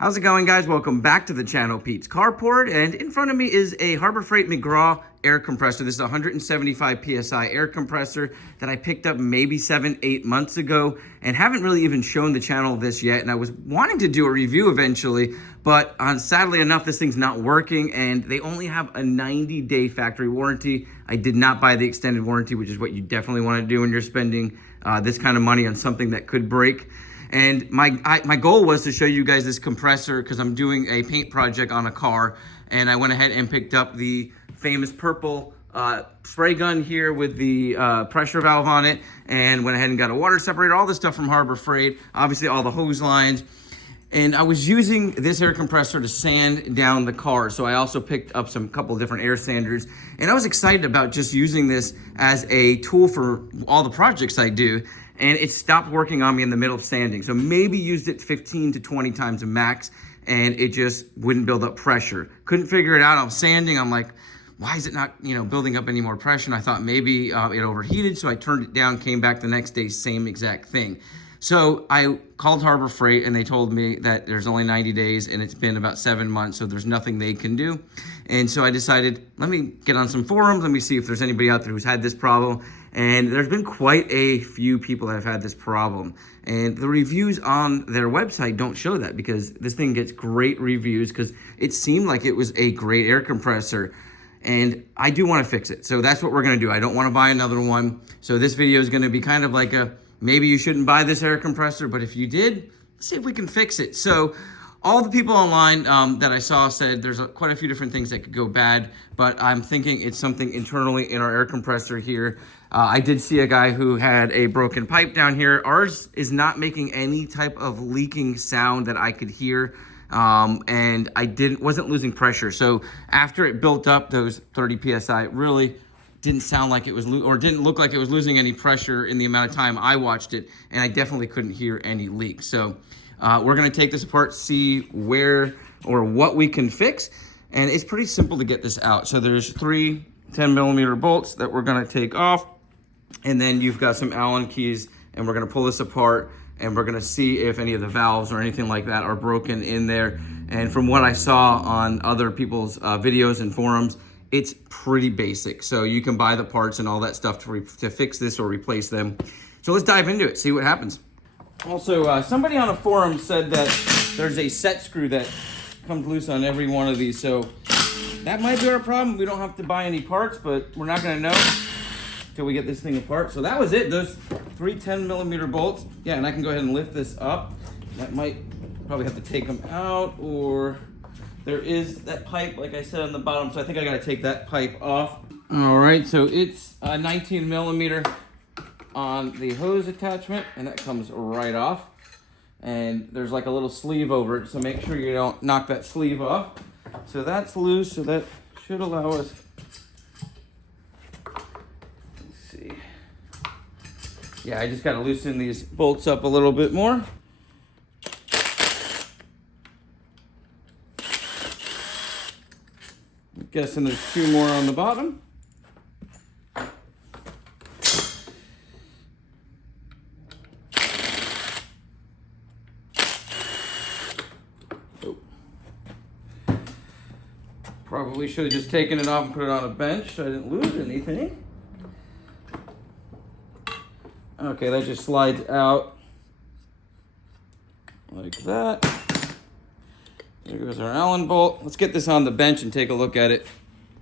How's it going, guys? Welcome back to the channel, Pete's Carport, and in front of me is a Harbor Freight McGraw air compressor. This is a 175 PSI air compressor that I picked up maybe 7-8 months ago and haven't really even shown the channel this yet. And I was wanting to do a review eventually, but sadly enough, this thing's not working and they only have a 90-day factory warranty. I did not buy the extended warranty, which is what you definitely want to do when you're spending this kind of money on something that could break. And my goal was to show you guys this compressor because I'm doing a paint project on a car, and I went ahead and picked up the famous purple spray gun here with the pressure valve on it, and went ahead and got a water separator, all this stuff from Harbor Freight, obviously all the hose lines. And I was using this air compressor to sand down the car. So I also picked up some couple of different air sanders. And I was excited about just using this as a tool for all the projects I do. And it stopped working on me in the middle of sanding. So maybe used it 15 to 20 times a max, and it just wouldn't build up pressure. Couldn't figure it out. I'm sanding. I'm like, why is it not, building up any more pressure? And I thought maybe it overheated. So I turned it down, came back the next day, same exact thing. So I called Harbor Freight and they told me that there's only 90 days and it's been about 7 months, so there's nothing they can do. And so I decided, let me get on some forums, let me see if there's anybody out there who's had this problem. And there's been quite a few people that have had this problem. And the reviews on their website don't show that because this thing gets great reviews because it seemed like it was a great air compressor. And I do want to fix it. So that's what we're going to do. I don't want to buy another one. So this video is going to be kind of like a, maybe you shouldn't buy this air compressor, but if you did, let's see if we can fix it. So all the people online that I saw said there's quite a few different things that could go bad, but I'm thinking it's something internally in our air compressor here. I did see a guy who had a broken pipe down here. Ours is not making any type of leaking sound that I could hear. And I wasn't losing pressure. So after it built up those 30 PSI, it really didn't sound like it was, or didn't look like it was losing any pressure in the amount of time I watched it. And I definitely couldn't hear any leaks. So we're gonna take this apart, see where or what we can fix. And it's pretty simple to get this out. So there's 3 10mm bolts that we're gonna take off. And then you've got some Allen keys, and we're gonna pull this apart and we're gonna see if any of the valves or anything like that are broken in there. And from what I saw on other people's videos and forums, it's pretty basic. So you can buy the parts and all that stuff to fix this or replace them. So let's dive into it, see what happens. Also, somebody on a forum said that there's a set screw that comes loose on every one of these. So that might be our problem. We don't have to buy any parts, but we're not gonna know until we get this thing apart. So that was it, those 3 10mm bolts. Yeah, and I can go ahead and lift this up. That might probably have to take them out, or there is that pipe, like I said, on the bottom. So I think I gotta take that pipe off. All right, so it's a 19mm on the hose attachment, and that comes right off. And there's like a little sleeve over it, so make sure you don't knock that sleeve off. So that's loose, so that should allow us. Yeah, I just got to loosen these bolts up a little bit more. I'm guessing there's 2 more on the bottom. Oh. Probably should have just taken it off and put it on a bench so I didn't lose anything. Okay, that just slides out like that. There goes our Allen bolt. Let's get this on the bench and take a look at it.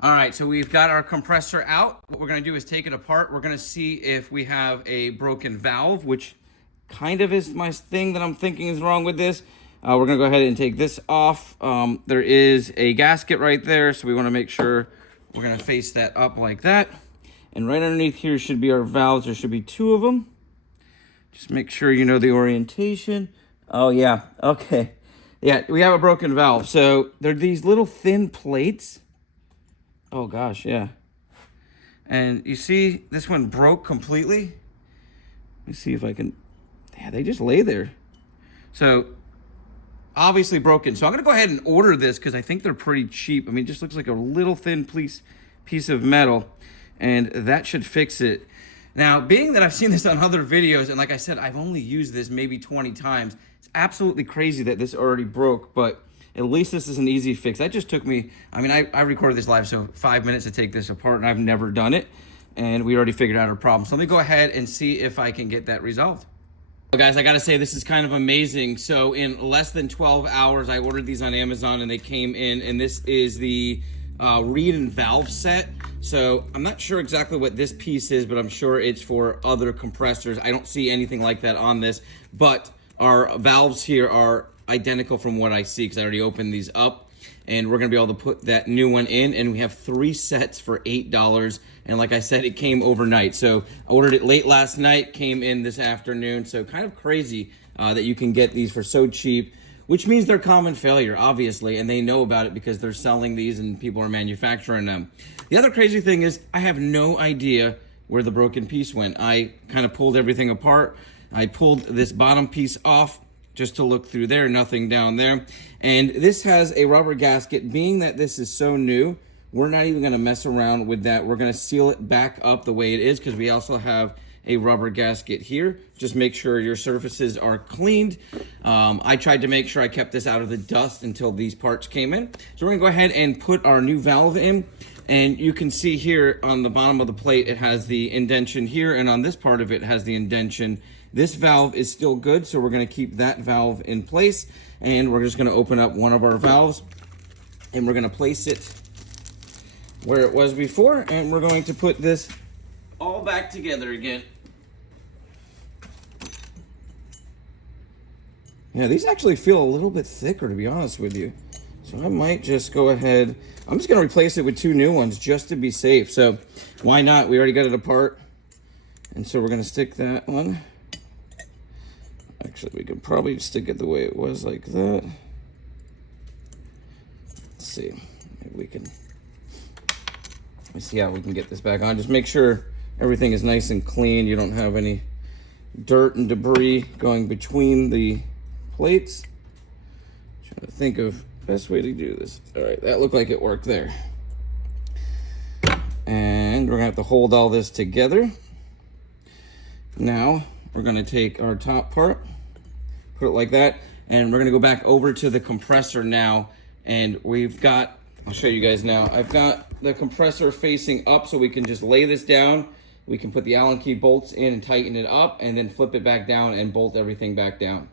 All right, so we've got our compressor out. What we're gonna do is take it apart. We're gonna see if we have a broken valve, which kind of is my thing that I'm thinking is wrong with this. We're gonna go ahead and take this off. There is a gasket right there, so we wanna make sure we're gonna face that up like that. And right underneath here should be our valves. There should be 2 of them. Just make sure you know the orientation. Oh yeah, okay. Yeah, we have a broken valve. So they're these little thin plates. Oh gosh, yeah. And you see this one broke completely. Let me see if I can, yeah, they just lay there. So obviously broken. So I'm gonna go ahead and order this because I think they're pretty cheap. I mean, it just looks like a little thin piece of metal. And that should fix it. Now, being that I've seen this on other videos, and like I said, I've only used this maybe 20 times, it's absolutely crazy that this already broke, but at least this is an easy fix. That just took me, I mean, I recorded this live, so 5 minutes to take this apart, and I've never done it. And we already figured out our problem. So let me go ahead and see if I can get that resolved. Well, guys, I gotta say, this is kind of amazing. So in less than 12 hours, I ordered these on Amazon and they came in, and this is the reed and valve set. So I'm not sure exactly what this piece is, but I'm sure it's for other compressors. I don't see anything like that on this, but our valves here are identical from what I see because I already opened these up. And we're gonna be able to put that new one in, and we have 3 sets for $8. And like I said, it came overnight. So I ordered it late last night, came in this afternoon. So kind of crazy that you can get these for so cheap, which means they're common failure, obviously, and they know about it because they're selling these and people are manufacturing them. The other crazy thing is I have no idea where the broken piece went. I kind of pulled everything apart. I pulled this bottom piece off just to look through there, nothing down there. And this has a rubber gasket. Being that this is so new, we're not even gonna mess around with that. We're gonna seal it back up the way it is because we also have a rubber gasket here. Just make sure your surfaces are cleaned. I tried to make sure I kept this out of the dust until these parts came in. So we're gonna go ahead and put our new valve in. And you can see here on the bottom of the plate, it has the indentation here, and on this part of it has the indentation. This valve is still good, so we're gonna keep that valve in place, and we're just gonna open up one of our valves, and we're gonna place it where it was before, and we're going to put this all back together again. Yeah, these actually feel a little bit thicker, to be honest with you. So I might just go ahead, I'm just gonna replace it with 2 new ones just to be safe. So why not? We already got it apart. And so we're gonna stick that one. Actually, we could probably stick it the way it was, like that. Let's see, maybe we can, let me see how we can get this back on. Just make sure everything is nice and clean. You don't have any dirt and debris going between the plates. Trying to think of best way to do this. All right, that looked like it worked there. And we're gonna have to hold all this together. Now, we're gonna take our top part, put it like that, and we're gonna go back over to the compressor now. And we've got, I'll show you guys now. I've got the compressor facing up so we can just lay this down. We can put the Allen key bolts in and tighten it up and then flip it back down and bolt everything back down.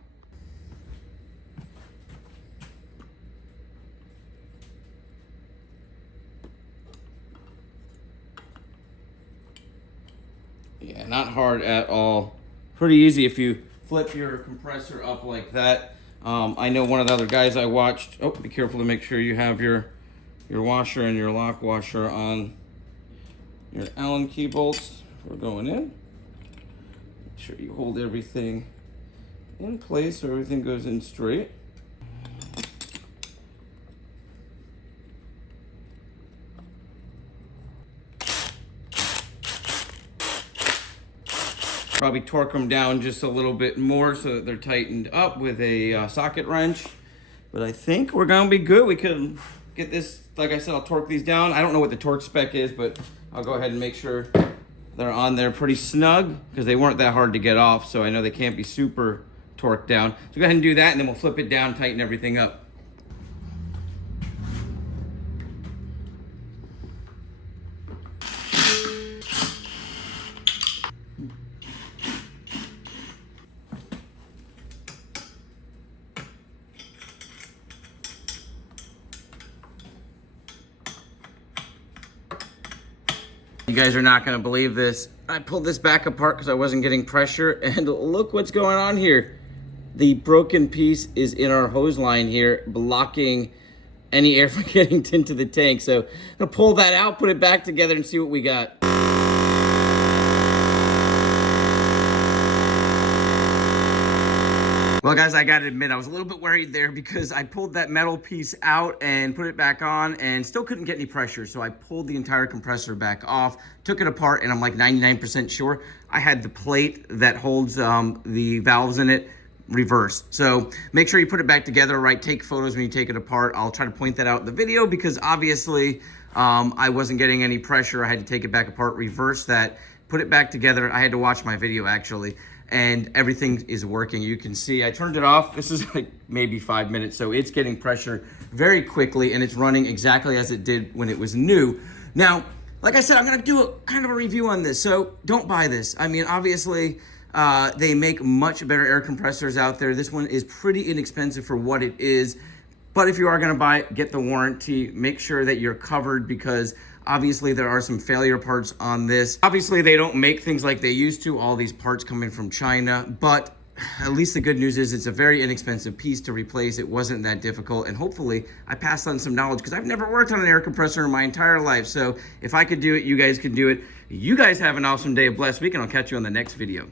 Yeah, not hard at all. Pretty easy if you flip your compressor up like that. I know one of the other guys I watched, oh, be careful to make sure you have your washer and your lock washer on your Allen key bolts. We're going in. Make sure you hold everything in place so everything goes in straight. Probably torque them down just a little bit more so that they're tightened up with a socket wrench. But I think we're gonna be good. We can get this, like I said, I'll torque these down. I don't know what the torque spec is, but I'll go ahead and make sure they're on there pretty snug because they weren't that hard to get off, so I know they can't be super torqued down. So go ahead and do that, and then we'll flip it down, tighten everything up. You guys are not gonna believe this. I pulled this back apart because I wasn't getting pressure, and look what's going on here. The broken piece is in our hose line here, blocking any air from getting into the tank. So I'm gonna pull that out, put it back together, and see what we got. Well, guys, I gotta admit, I was a little bit worried there because I pulled that metal piece out and put it back on and still couldn't get any pressure. So I pulled the entire compressor back off, took it apart, and I'm like 99% sure I had the plate that holds the valves in it reversed. So make sure you put it back together, right? Take photos when you take it apart. I'll try to point that out in the video because obviously I wasn't getting any pressure. I had to take it back apart, reverse that, put it back together. I had to watch my video actually. and everything is working. You can see I turned it off. This is like maybe 5 minutes, so it's getting pressure very quickly, and it's running exactly as it did when it was new. Now, like I said, I'm gonna do a kind of a review on this, so don't buy this. I mean, obviously, they make much better air compressors out there. This one is pretty inexpensive for what it is, but if you are gonna buy it, get the warranty. Make sure that you're covered, because obviously there are some failure parts on this. Obviously they don't make things like they used to, all these parts coming from China, but at least the good news is it's a very inexpensive piece to replace. It wasn't that difficult, and hopefully I passed on some knowledge, because I've never worked on an air compressor in my entire life. So if I could do it, you guys can do it. You guys have an awesome day, a blessed week, and I'll catch you on the next video.